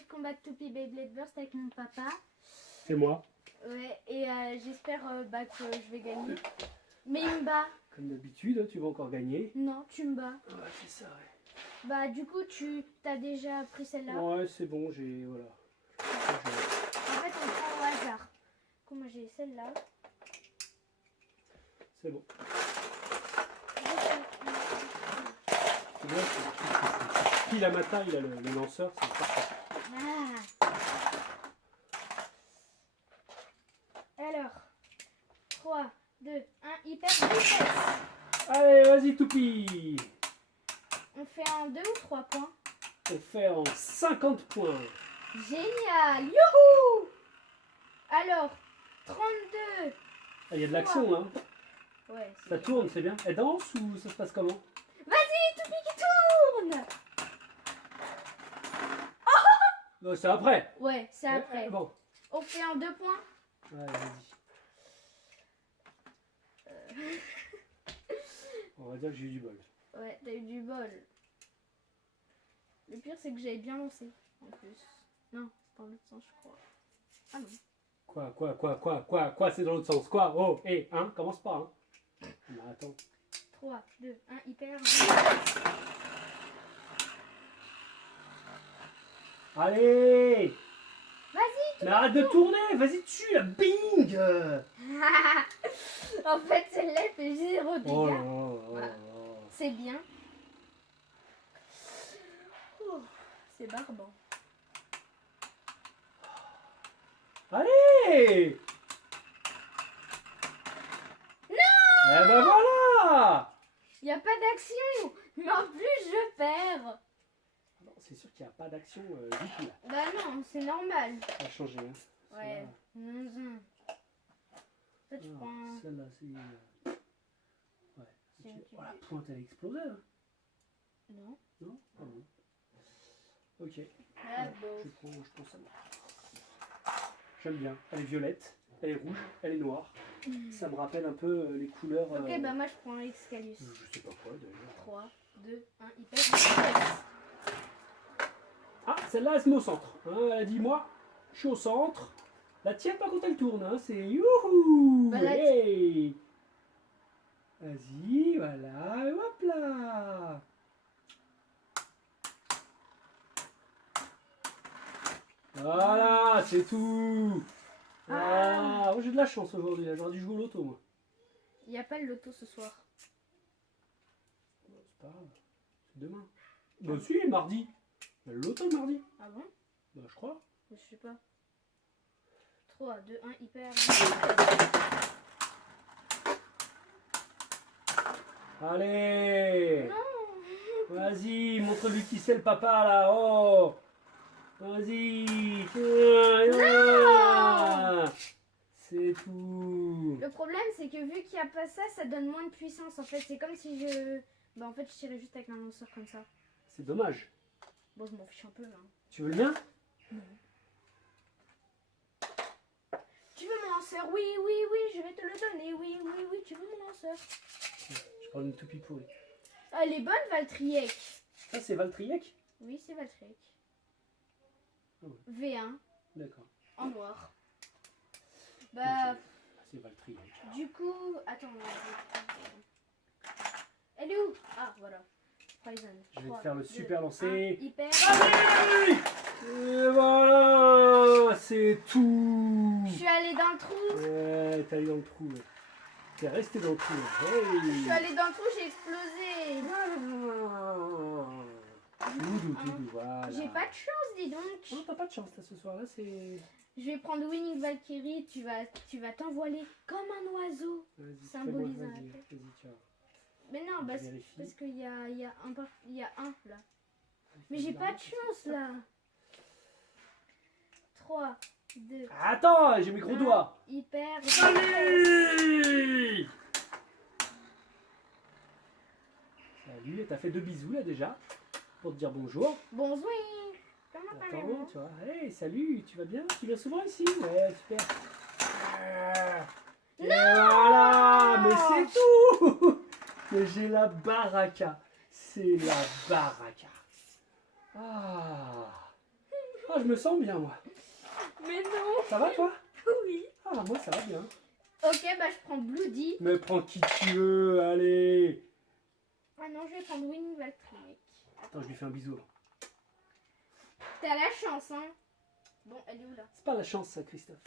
de combat de Toupie Beyblade Burst avec mon papa. C'est moi. Ouais, et j'espère que je vais gagner. Mais il me bat. Comme d'habitude, tu vas encore gagner. Non, tu me bats. Ouais, c'est ça, ouais. Bah du coup, tu t'as déjà pris celle-là. Ouais, c'est bon, j'ai... Voilà. En fait, on prend au hasard. Comment j'ai celle-là. C'est bon. C'est bien, c'est pile à matin, il a le lanceur, c'est parfait. Ah. Alors, 3, 2, 1, hyper vitesse. Allez, vas-y, Toupie. On fait en 2 ou 3 points. On fait en 50 points. Génial. Youhou. Alors, 32. Ah, il y a de l'action, hein. Ouais. Ça tourne, c'est bien. Elle danse ou ça se passe comment? Vas-y, Toupie qui tourne. Non, c'est après. Ouais, c'est après. Bon. On fait en 2 points. Ouais, vas-y. On va dire que j'ai eu du bol. Ouais, t'as eu du bol. Le pire, c'est que j'avais bien lancé, en plus. Non, c'est dans l'autre sens, je crois. Ah non. Quoi, c'est dans l'autre sens. Quoi? Oh, hé, hein, commence pas, hein. Non, attends. 3, 2, 1, hyper. Allez! Vas-y. Mais arrête de tourner, vas-y dessus, là, bing! En fait, celle-là, elle fait 0 dégâts. Oh là là là là. C'est bien. Oh, c'est barbant. Allez! Non! Eh ben voilà! Il n'y a pas d'action. Mais en plus, je perds. Non, c'est sûr qu'il n'y a pas d'action du tout là. Bah non, c'est normal. Ça a changé, hein. Ouais. Toi, tu Ah, prends... celle-là, c'est... Ouais. C'est une Oh, la pointe, elle a explosé, là. Non. Non? Ah bon. Ok. Ah Ouais, bon. je prends celle-là. J'aime bien. Elle est violette, elle est rouge, elle est noire. Ça me rappelle un peu les couleurs... Ok, bah moi, je prends Excalus. Je sais pas quoi, d'ailleurs. 3, 2, 1, hyper vitesse. Ah, celle-là, elle se met au centre. Hein, elle a dit, moi, je suis au centre. La tienne, pas quand elle tourne, hein, c'est youhou! Bah, la Hey! Vas-y, voilà, et hop là! Voilà, c'est tout! Ah, oh, j'ai de la chance aujourd'hui, là, j'aurais dû jouer au loto, moi. Il n'y a pas le loto ce soir. Bon, c'est pas grave, c'est demain. Bah si, mardi. Il y a le loto le mardi. Ah bon? Bah je crois. Je sais pas. 3, 2, 1, hyper. Allez! Non! Vas-y, montre-lui qui c'est le papa là. Oh! Vas-y! Non! C'est tout. Le problème, c'est que vu qu'il n'y a pas ça, ça donne moins de puissance. En fait, c'est comme si je... Bah en fait, je tirais juste avec un lanceur comme ça. C'est dommage. Bon, je m'en fiche un peu, là. Tu veux le mien? Non. Tu veux mon lanceur? Oui, oui, oui, je vais te le donner. Oui, oui, oui, tu veux mon lanceur? Je prends une toupie pourrie. Ah, elle est bonne, Valtriec. Ça, c'est Valtriec? Oui, c'est Valtriec. Ah ouais. V1, D'accord. en noir. Bah, Ok. C'est Valtriec. du coup... Attends, elle est où? Ah, voilà. Poison. Je vais 3, te faire le 2, super 1, lancer. hyper. Allez! Et voilà! C'est tout! Je suis allée dans le trou. Ouais, t'es allé dans le trou. Ouais. T'es resté dans le trou. Je suis Hey! allée dans le trou, j'ai explosé. Doudou, voilà. J'ai pas de chance, dis donc. Non, t'as pas de chance là ce soir là, c'est... Je vais prendre Winning Valkyrie, tu vas t'envoler comme un oiseau. Vas-y, Symbolisant fais-moi, la vas-y, tête. vas-y, tu vois. Mais non, Je bah, c'est vérifie. parce qu'il y a un là. Mais j'ai pas de chance là. 3, 2, Attends, j'ai mes gros doigts. hyper. Allez! Salut, t'as fait 2 bisous là déjà, pour te dire bonjour. Bonjour. Comment Attends, allez-vous? tu vois. Hey, salut, tu vas bien? Tu viens souvent ici? Ouais, super. Et voilà, mais c'est tout. Mais j'ai la baraka. C'est la baraka. Ah. Ah, je me sens bien, moi. Mais non. Ça va, toi? Oui. Ah, moi, ça va bien. Ok, bah je prends Bloody. Mais prends qui tu veux, allez. Ah non, je vais prendre Winnie Valtryek. Attends, je lui fais un bisou. T'as la chance, hein. Bon, elle est où là? C'est pas la chance, ça, Christophe.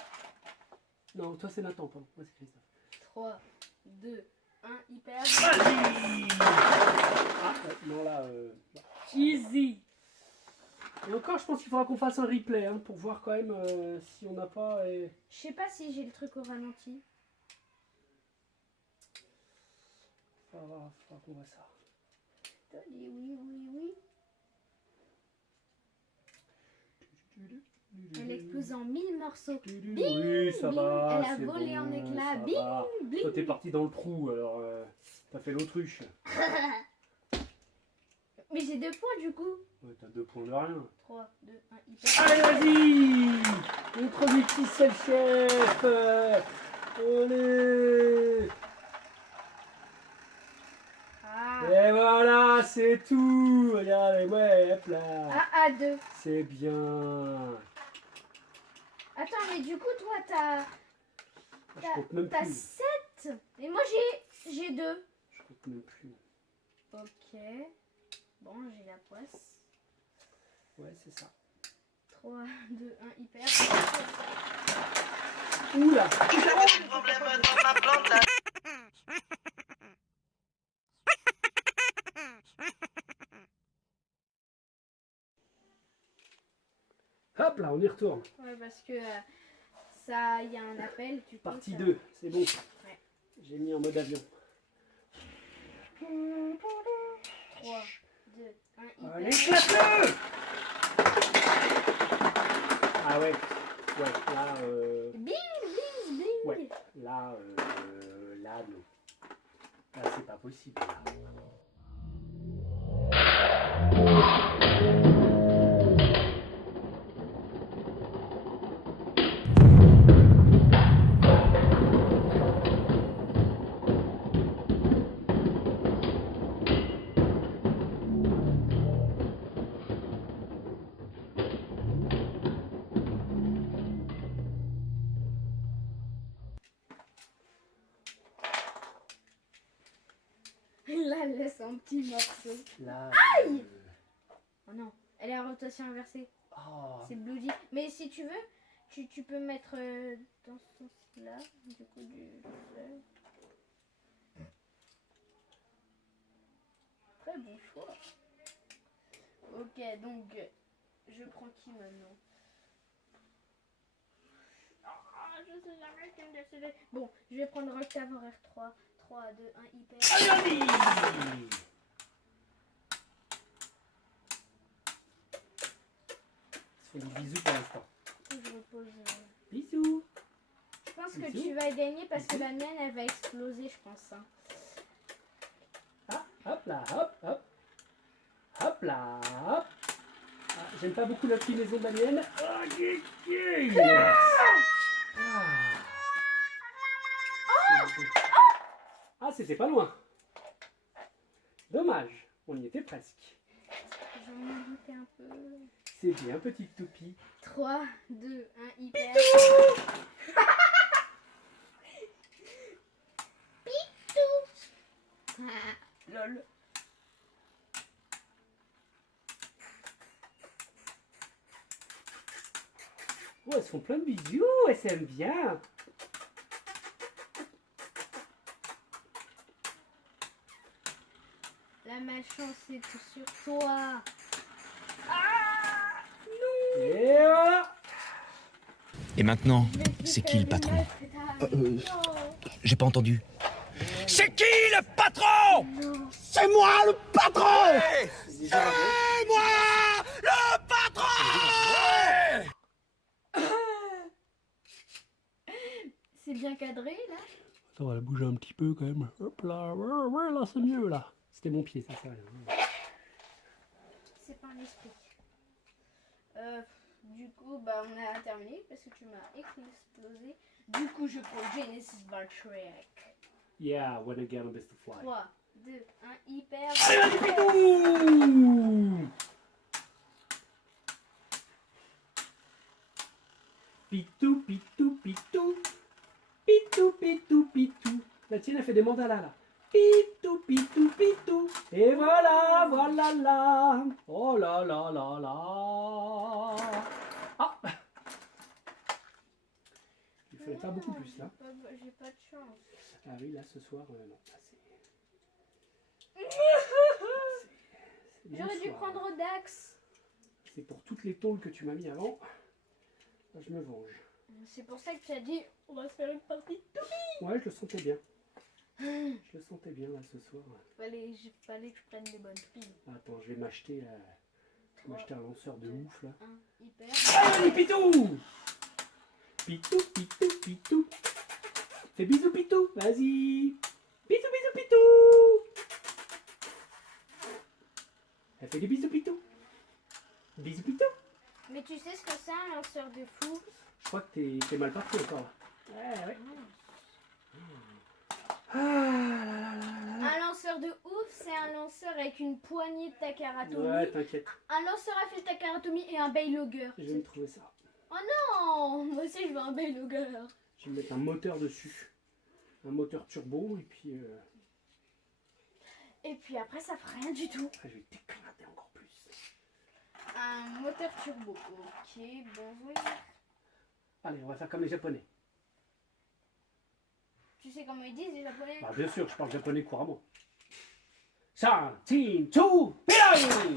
Non, toi, c'est Nathan, pardon. Moi, c'est Christophe. 3, 2, 1, hyper. Vas-y. Ah, non, là... Easy. Et encore, je pense qu'il faudra qu'on fasse un replay, hein, pour voir quand même si on n'a pas... Je sais pas si j'ai le truc au ralenti. Faudra qu'on voit ça. Allez, oui, oui, oui. Elle explose en 1000 morceaux. Bing, oui, ça bing. va. Elle a volé en éclats. Bing, bing. Toi, t'es parti dans le trou, alors t'as fait l'autruche. Mais j'ai 2 points du coup. Ouais, t'as 2 points de rien. 3, 2, 1, hyper. Allez, vas-y. Montre du petit seul chef. Allez. Ah. Et voilà, c'est tout. Regardez, ouais, hop là. Ah, A2. C'est bien. Attends, mais du coup, toi, t'as Je compte même t'as plus. 7. Et moi, j'ai 2. Je compte même plus. Ok. Bon, j'ai la poisse. Ouais, c'est ça. 3, 2, 1, hyper. Oula. J'avais des problèmes dans ma plante. Hop là, on y retourne. Ouais, parce que ça, il y a un appel. Du coup, Partie ça... 2, c'est bon. Ouais. J'ai mis en mode avion. 3, 2, 1, hyper. Allez, claque-le. Ah ouais. Ouais, là, Bing, bing, bing. ouais. Là, non. Là, c'est pas possible. Là, elle laisse un petit morceau. Là, Aïe. Oh non, elle est en rotation inversée. oh. C'est Bloody. Mais si tu veux, tu peux mettre dans ce sens-là, du coup, du fleur. Très bon choix. Ok, donc, je prends qui maintenant? Ah, je sais jamais qui me décider. Bon, je vais prendre Octave horaire 3. 3, 2, 1, hyper. Allez. Ils se font des bisous pour l'instant. Je repose. Bisous. Je pense que Bisous. tu vas gagner parce que la mienne, elle va exploser, je pense. Hein. Ah, hop là, hop, hop. Hop là, hop. Ah, j'aime pas beaucoup l'inclinaison de la mienne. Oh, yes. Ah, c'était pas loin. Dommage, on y était presque. J'en ai goûté un peu. C'est bien, petite toupie. 3, 2, 1, hyper. Pitou. Lol. Oh, elles se font plein de bisous, elles s'aiment bien. La malchance est sur toi. Et voilà. Et maintenant, c'est qui le patron? J'ai pas entendu. C'est qui le patron? C'est moi le patron! C'est moi le patron! C'est bien cadré là. Ça va la bouger un petit peu quand même. Hop là, ouais, là c'est mieux là. C'était mon pied, ça c'est rien. C'est pas un esprit. Du coup, bah on a terminé parce que tu m'as explosé. Du coup, je prends Genesis Valtryek. Yeah, when again on Best to Fly. 3, 2, 1, hyper. Allez, vas-y, Pitou! Pitou, pitou, pitou. Pitou, pitou, pitou. La tienne, elle fait des mandalas là. Pitou, pitou, pitou. Et voilà, voilà là. Oh là là là là. Ah. Il fallait pas beaucoup plus là. J'ai pas de chance. Ah oui, là ce soir, non. Là, c'est J'aurais dû prendre Dax. C'est pour toutes les tôles que tu m'as mis avant. Là, je me venge. C'est pour ça que tu as dit on va se faire une partie. Ouais, je le sentais bien. Je le sentais bien là ce soir. Fallait que je prenne des bonnes filles. Attends, je vais m'acheter un lanceur de ouf là. Hyper. Allez, Pitou! Pitou, Pitou, Pitou. Fais bisous, Pitou. Vas-y. Bisous, bisous, Pitou. Elle fait des bisous, Pitou. Bisous, Pitou. Mais tu sais ce que c'est un lanceur de fou? Je crois que t'es mal parti encore là. Ouais. Ah là là là là. Un lanceur de ouf, c'est un lanceur avec une poignée de Takaratomi. Ouais, t'inquiète. Un lanceur à fil Takaratomi et un Baylogger. Je vais me trouver ça. Oh non, moi aussi je veux un Baylogger. Je vais me mettre un moteur dessus. Un moteur turbo et puis... Et puis après ça fera rien du tout. Après, je vais t'éclater encore plus. Un moteur turbo. Ok, bon oui. Allez, on va faire comme les Japonais. Tu sais comment ils disent les Japonais? Bah, bien sûr, je parle japonais couramment. 3, 2, 1, pilai!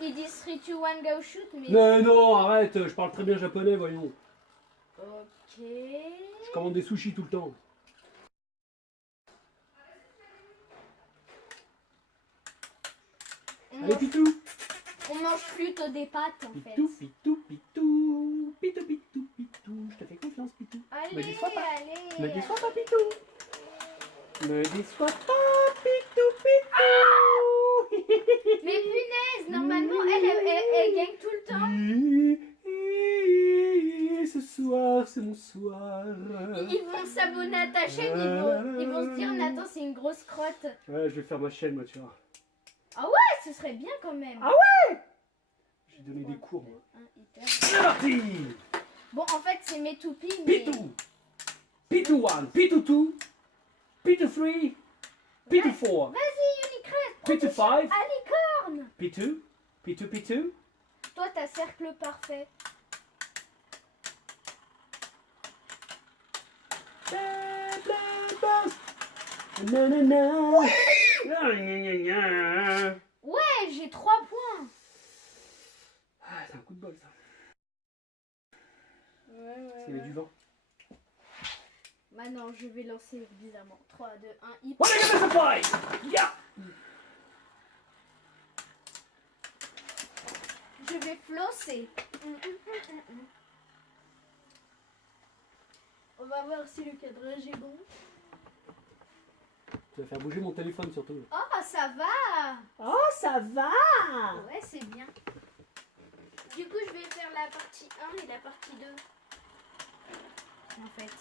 Ils disent 3, 2, 1, go shoot, mais... Non, arrête, je parle très bien japonais, voyons. Ok. Je commande des sushis tout le temps. Allez, Pitou! On mange plutôt des pâtes en fait. Pitou, Pitou, Pitou! Pitou, Pitou, Pitou! Je te fais confiance, Pitou. Me Allez, déçois pas. allez. Me déçois pas, Pitou! Me déçois pas, Pitou, Pitou! Mais punaise, normalement elle gagne tout le temps. Ce soir, c'est mon soir. Ils vont s'abonner à ta chaîne, ils vont se dire Nathan c'est une grosse crotte. Ouais, je vais faire ma chaîne, moi, tu vois. Ah ouais, ce serait bien quand même. Ah ouais! J'ai donné des cours, moi. C'est parti! Bon, en fait, c'est mes toupies, mais... Pitou! Pitou 1, Pitou 2, Pitou 3, Pitou 4, Vas-y, Unicrest, Pitou 5, à licorne. Pitou, Pitou, Pitou. Toi, t'as cercle parfait. Ouais, j'ai 3 points. Ah, c'est un coup de bol, ça. Ouais. Il y avait du vent. Maintenant, je vais lancer bizarrement. 3, 2, 1, hip. Oh, les gars, ça fly! Yeah! Je vais flosser. On va voir si le cadrage est bon. Tu vas faire bouger mon téléphone, surtout. Oh, ça va. Oh, ça va! Ouais, c'est bien. Du coup, je vais faire la partie 1 et la partie 2. En fait.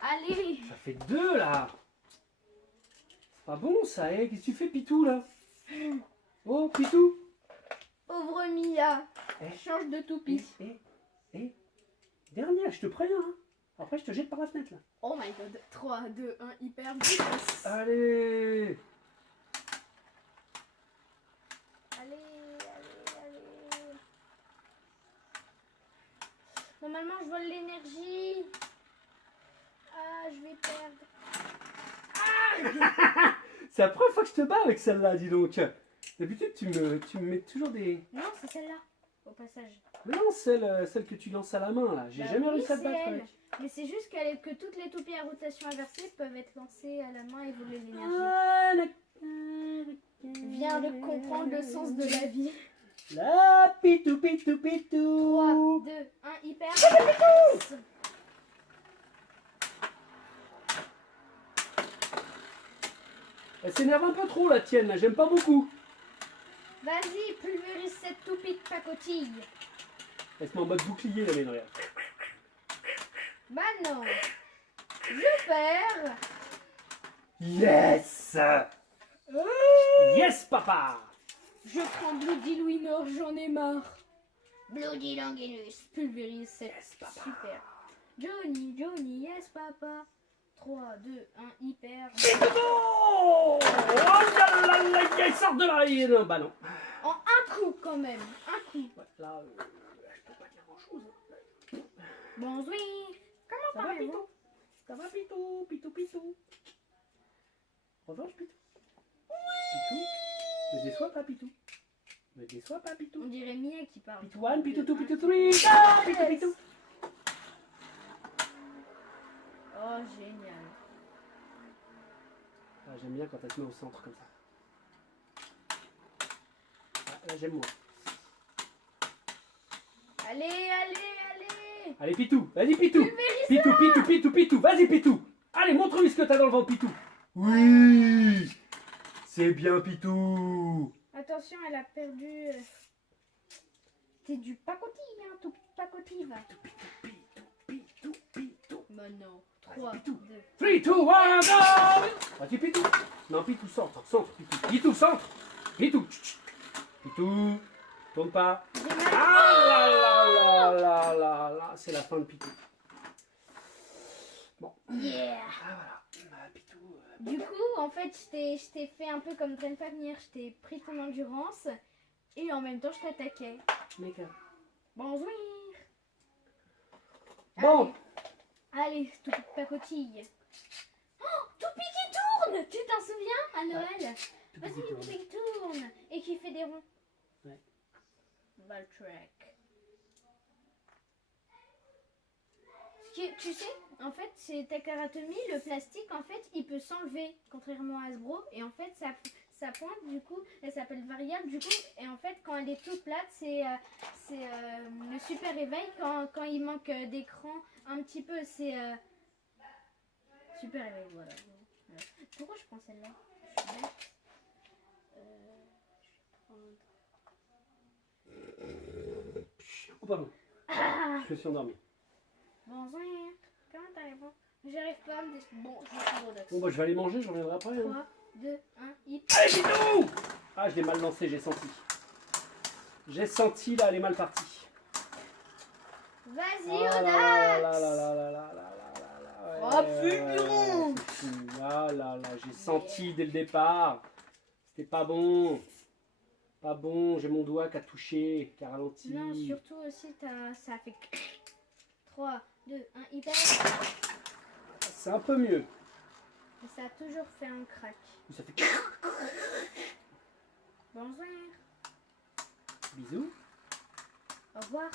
Allez. Ça fait 2, là! C'est pas bon, ça, hein? Qu'est-ce que tu fais, Pitou, là? Oh, Pitou! Pauvre Mia. Eh. Change de toupie. Dernière, je te préviens, hein. Après, je te jette par la fenêtre, là. Oh my god. 3, 2, 1, hyper vitesse. Allez! Allez. Normalement, je vole l'énergie. Ah, je vais perdre. C'est la première fois que je te bats avec celle-là, dis donc. D'habitude, tu me mets toujours des... Non, c'est celle-là, au passage. Mais non, celle que tu lances à la main, là. J'ai Bah jamais oui, réussi à te c'est battre elle. avec. Mais c'est juste que toutes les toupies à rotation inversée peuvent être lancées à la main et voler l'énergie. Ah, Viens de comprendre le sens de la vie. La Pitou, Pitou, 3, Pitou. 2, 1, hyper. Elle s'énerve un peu trop, la tienne, là. J'aime pas beaucoup. Vas-y, pulvérise cette toupie de pacotille. Elle se met en mode bouclier, la mienne, regarde. Bah non. Je perds. Yes! Yes, papa! Je prends Bloody Winner, j'en ai marre. Bloody Languinus. Pulvérise, c'est super. Johnny, yes papa. 3, 2, 1, hyper. Oh là là là, il sort de là, il... Bah non. En un coup quand même, un coup. Ouais, là, je peux pas dire grand chose. Bonjour. Comment Ça va, parlez-vous? Pitou? Ça va, Pitou? Pitou, Pitou. Revanche, Pitou? Pitou? Me déçois pas, Pitou? Me déçois pas, On Pitou? dirait Mia qui parle. Pitou 1, Pitou 2, Pitou 3. Ah, Pitou, Pitou. Oh, génial. Ah, j'aime bien quand elle se met au centre comme ça. Ah, là, j'aime moins. Allez, allez, allez. Allez, Pitou, vas-y, Pitou. Pitou, Pitou, Pitou, Pitou, vas-y, Pitou. Allez, montre-lui ce que t'as dans le ventre, Pitou. Oui, c'est bien, Pitou. Attention, elle a perdu. C'est du pacotille, hein, tout pacotille va. Pitou, Pitou, Pitou. Bah non. 3, 2. 3, 2, 1, go. Vas-y, Pitou. Non, Pitou, centre, Pitou. Pitou, centre. Pitou. Pitou, tourne pas. Ah là là là là là là, c'est la fin de Pitou. Bon. Yeah. Ah voilà. Pitou. Du coup, en fait, je t'ai fait un peu comme Train Fafnir. Je t'ai pris ton endurance et en même temps, je t'attaquais. Méga. Bonjour. Bon. Allez, tout pacotille. Oh, Toupie qui tourne. Tu t'en souviens à Noël? Vas-y, Toupie qui tourne et qui fait des ronds. Ouais. Baltrack. Tu sais, en fait, c'est ta karatomie, le plastique, en fait, il peut s'enlever, contrairement à Hasbro. Et en fait, ça pointe, du coup, elle s'appelle variable, du coup. Et en fait, quand elle est toute plate, c'est le super éveil. Quand il manque d'écran, un petit peu, c'est super éveil, voilà. Pourquoi je prends celle-là? Je suis bête. Je vais prendre... Oh, pardon. Je me suis endormi. Bonjour. Comment t'allez-vous? J'arrive pas à me décider. Bon, je suis Rodox. Bon, bah, je vais aller manger, je reviendrai après. 3, 2, 1, hip. Allez, Pitou! Ah, je l'ai mal lancé, j'ai senti. J'ai senti, là, elle est mal partie. Vas-y, Ah là là là Rodax. là là là là là là là. Oh, fulgurant. C'est fou. Ah là là, j'ai senti dès le départ. C'était pas bon. Pas bon, j'ai mon doigt qui a touché, qui a ralenti. Non, surtout aussi, ça a fait 3, 2, 1, hyper. C'est un peu mieux. Mais ça a toujours fait un crack. Ça fait... Bonjour. Bisous. Au revoir.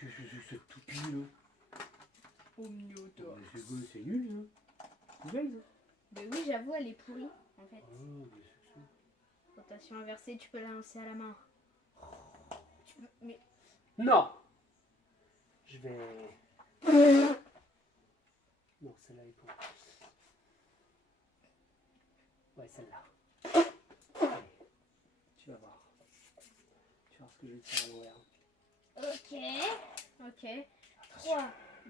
Qu'est-ce que c'est cette toupie là? Omniodox. C'est nul ça. Nouvelle ça. Mais oui, j'avoue, elle est pourrie en fait. Oh, mais c'est ça. Rotation inversée, tu peux la lancer à la main. Mais Non. Je vais... Non, celle-là est pour... Ouais, celle-là. Allez, tu vas voir. Tu vas voir ce que je vais te faire à l'envers. ok. 3,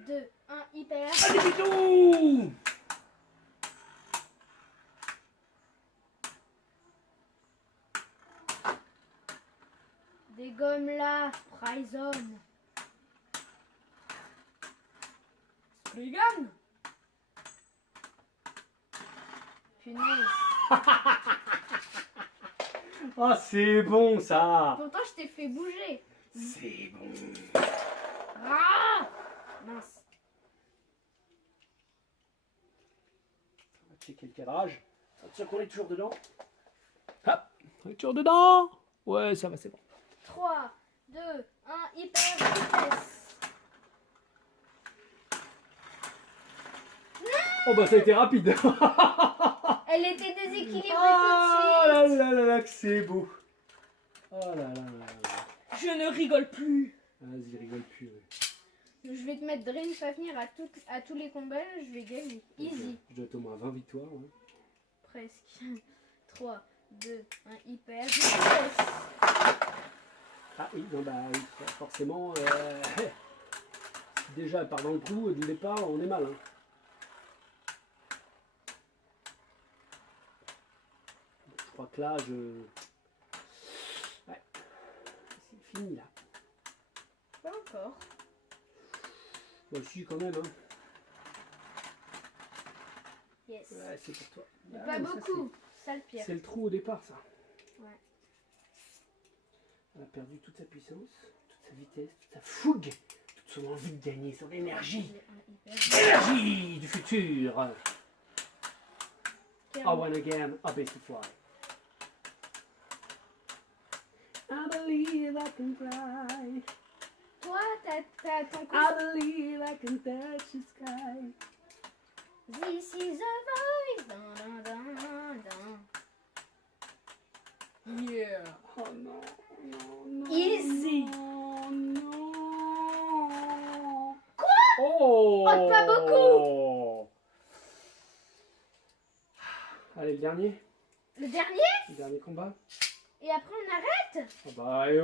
2, 1, hyper. Allez, Pitou! Des gommes là, Pryzon. Spriggan. Punaise. Ah, c'est bon ça. Pourtant, je t'ai fait bouger. C'est bon. Ah mince. On va checker le cadrage. Attention qu'on est toujours dedans. Hop, on est toujours dedans. Ouais, ça va, c'est bon. 3, 2, 1, hyper vitesse. Oh bah ça a été rapide. Elle était déséquilibrée Ah tout de là suite. là là là, que c'est beau. Oh là là là là. Je ne rigole plus. Vas-y, rigole plus. Ouais. Je vais te mettre Drain Fafnir à tous les combats, je vais gagner. Easy. Je dois être au moins 20 victoires. Ouais. Presque. 3, 2, 1, hyper vitesse. Ah oui, non bah oui, forcément. Déjà, elle part dans le trou, dès le départ, on est mal. Hein. Je crois que là, ouais, c'est fini là. Pas encore. Bah si, quand même, hein. Yes. Ouais, c'est pour toi. Mais Ah, pas mais ça, beaucoup. Ça le pire. c'est le trou au départ, ça. Ouais. Elle a perdu toute sa puissance, toute sa vitesse, toute sa fougue, toute son envie de gagner, son énergie. J'ai un hyper. Énergie du futur. I win again, I beat the fly. I believe I can fly. Toi, t'as ton coup. I believe I can touch the sky. This is a voice. Dun, dun, dun, dun. Yeah. Oh non, non, non. Easy. Non, non. Quoi? Oh, Oh, pas beaucoup. Allez, le dernier. Le dernier? Le dernier combat. Et après on arrête? Ah bah, eh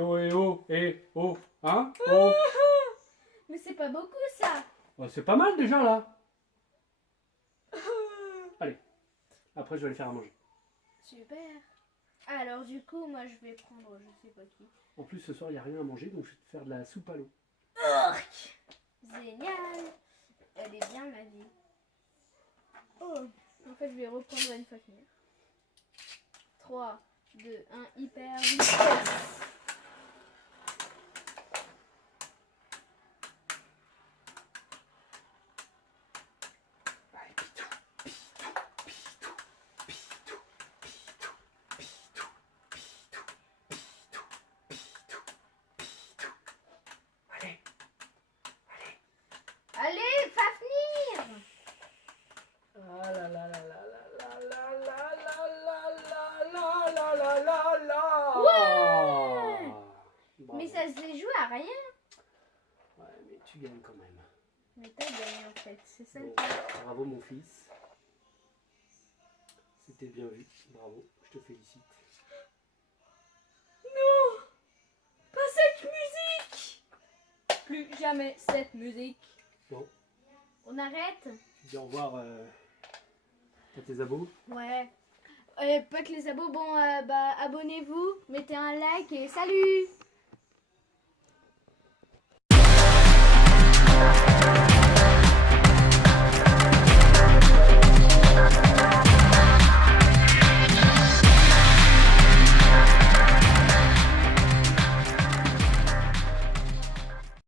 oh, hein? Oh. Mais c'est pas beaucoup ça. Bah, c'est pas mal déjà là. Allez, après je vais aller faire à manger. Super. Alors du coup, moi je vais prendre je sais pas qui. En plus ce soir il n'y a rien à manger donc je vais te faire de la soupe à l'eau. Orc. Génial. Elle est bien ma vie. Oh. En fait je vais reprendre une fois finir. 3, 2, 1, hyper vitesse. Allez, pitou, pitou, pitou, pitou, pitou, pitou, pitou, pitou, pitou, pitou. Allez, allez. Allez, Fafnir. Ah là là là là là là là là là là là là là là. Ouais. Bravo. Mais ça se joue à rien. Ouais, mais tu gagnes quand même. Mais t'as gagné en fait, c'est ça. Bon, bravo mon fils. C'était bien vu. Bravo, je te félicite. Non, pas cette musique. Plus jamais cette musique. Bon, On arrête? tu dis au revoir à tes abos. Ouais. Pas que les abos, bon, bah abonnez-vous, mettez un like et salut!